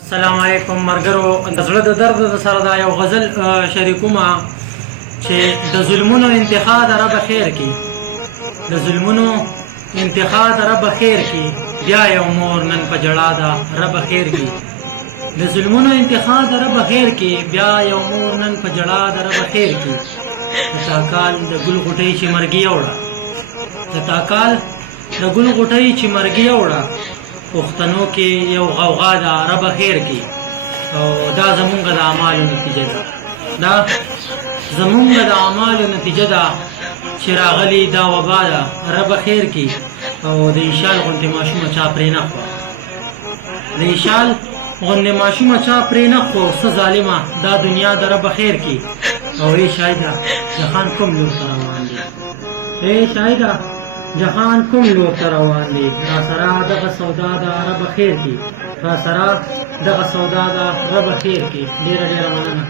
السلام علیکم مرګرو د زړه د درد سره دا یو غزل شریکومه چې د ظلمونو انتها د رب خیر کی د ظلمونو انتها د رب خیر کی بیا یو مور نن په جړا ده رب خیر کی د ظلمونو انتها د رب خیر کی بیا یو مور نن په جړا د رب خیر کی د تاکال د ګل غټۍ چې مرګي اوړه د تاکال د ګل غټۍ چې مرګي اوړه پښتنو کې یو غوغا ده رب خیر کی او دا زمونږ د اعمالو نتیجه ده دا زمونږ د اعمالو نتیجه ده چې راغلي دا وبا ده رب خیر کی او د ایشال غوندې ماشومه چا پرې نه خوا د ایشال غوندې ماشومه چا پرې نه خو څه ظالمه دا دنیا د رب خیر کی او ای شایده جهان کوم لور ته روان دی ای شایده جهان کوم لور ته روان دی را سره دغه سودا ده رب خیر کی را سره دغه سودا ده رب خیر کی ډېره ډېره مننه